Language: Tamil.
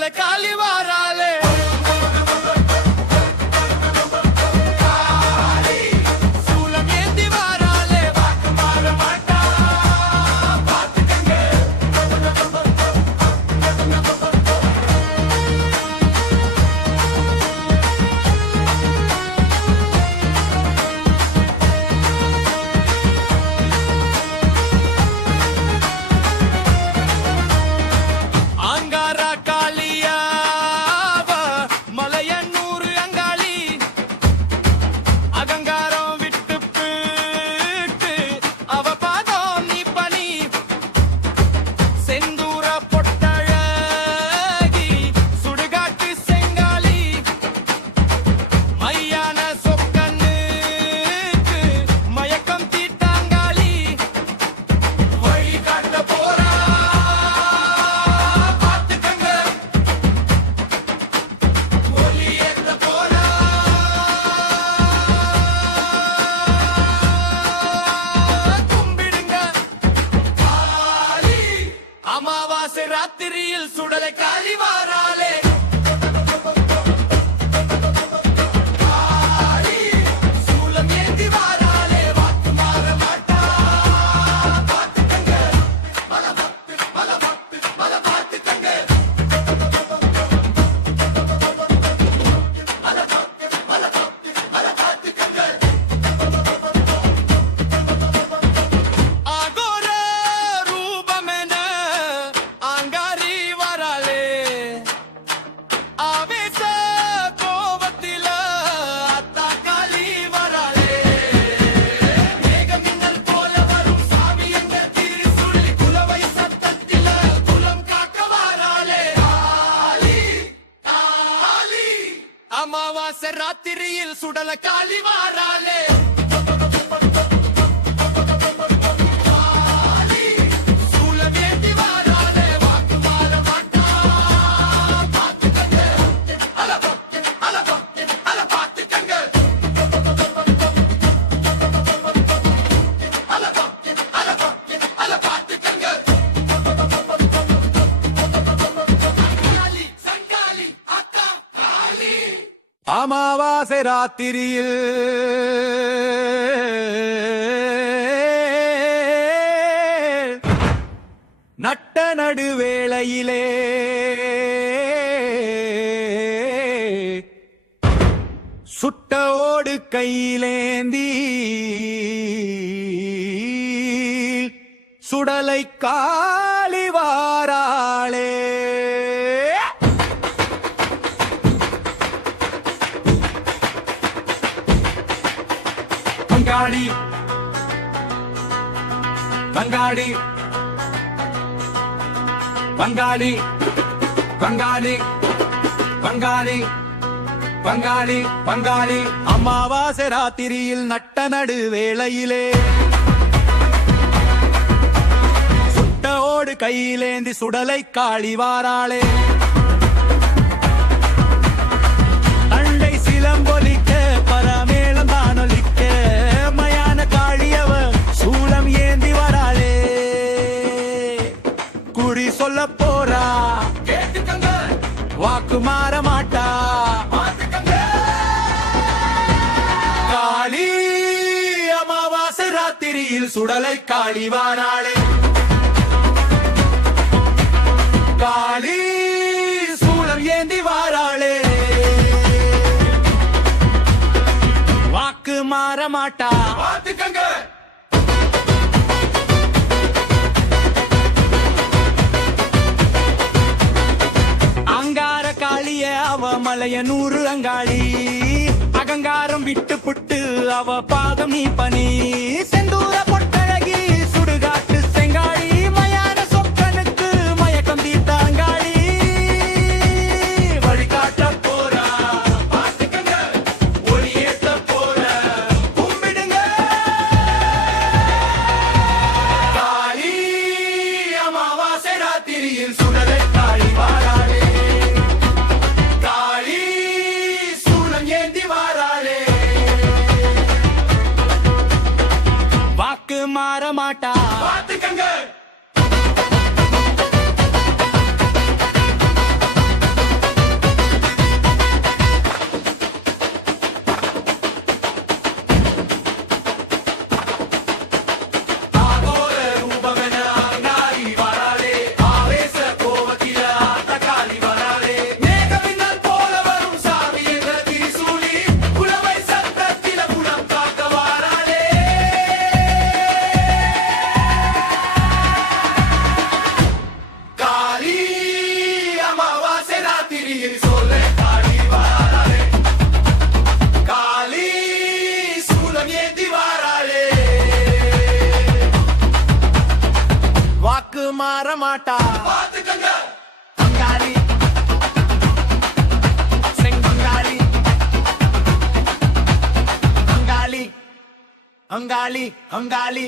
சுடலை காலி வாராளே சூலம் ஏந்தி வாராளே வாக்கு மாற மாட்டா பாத்துக்கங்க ராத்திரியில் சுடலை காலி வாராளே சூலம் ஏந்தி வாராளே வாக்கு மாற மாட்டா பாத்துக்கங்க மல பாத்துக்கங்க ஆகோர ரூபமென ஆங்காரி வராளே ஆவேச கோபத்தில அத்தா காளி வராளே மேகமின்னல் போல வரும் சாமி எங்க திரிசூலி குலவை சத்தத்தில குலம் காக்க வராளே காளி காளி அமாவாசை ராத்திரியில் சுடல காளி வாராளே சூலம் ஏந்தி வாராளே வாக்கு மாற மாட்டா பாத்துக்கங்க அல பாத்துக்கங்க அல பாத்துக்கங்க காளி சங்காளி அக்கா காளி அமாவாசை ராத்திரியில் நட்ட நடுவேளையிலே சுட்ட ஓடு கையிலேந்தி சுடலை காலி வாராளே பங்காளி பங்காளி பங்காளி பங்காளி பங்காளி பங்காளி பங்காளி அமாவாசை ராத்திரியில் நட்ட நடு வேளையிலே சுட்ட ஓடு கையிலேந்தி சுடலை காளி வாராளே அண்டை சிலம்பொலிக்க பரமேளம் தானொலிக்க மயான காளியவ சூலம் ஏந்தி வராளே குறி சொல்ல போறா கேட்டுக்கங்க வாக்கு மாற மாட்டா காளி அமாவாசை ராத்திரியில் சுடலை காளி வாராளே காளி சூலம் ஏந்தி வாராளே வாக்கு மாற மாட்டா பாத்துக்கங்க அங்கார காளிய அவ மலைய 100 அங்காளி அகங்காரம் விட்டு புட்டு அவ பாதம் நீ பனி செந்தூர பொட்டழகி சுடுகாட்டு செங்காளி மயான சொக்கனுக்கு மயக்கம் தீர்த்த அங்காளி வழிகாட்ட போறா பாத்துக்கங்க ஒளி ஏத்த போற கும்பிடுங்க காளி அமாவாசை ராத்திரியில் சுடலை காளி வாராளே காளி சூலம் ஏந்தி வாராளே வாக்கு மாற மாட்டா பாத்துக்கங்க மாட்டா அங்காளி செங்கங்காளி அங்காளி அங்காளி அங்காளி